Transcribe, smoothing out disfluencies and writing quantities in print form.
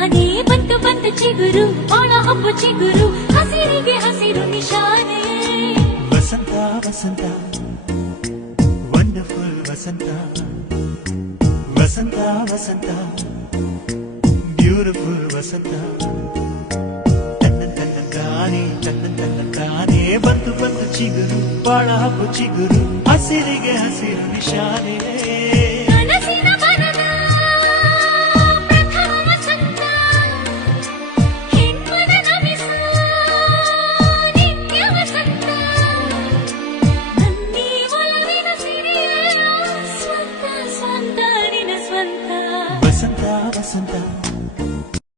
ತಾನೇ ಬಂತು ಬಂತು ಚಿಗುರು ಬಾಳ ಹಬ್ಬ ಚಿಗುರು ಹಸಿರಿಗೆ ಹಸಿರು ನಿಶಾನೆ ವಸಂತ ವಸಂತ ವಂಡರ್ಫುಲ್ ವಸಂತ ವಸಂತ ವಸಂತ ಬ್ಯೂಟಿಫುಲ್ ವಸಂತ ತಾನೇ ಬಂತು ಬಂತು ಚಿಗುರು ಬಾಳ ಹಬ್ಬ ಚಿಗುರು ಹಸಿರಿಗೆ ಹಸಿರು ನಿಶಾನೆ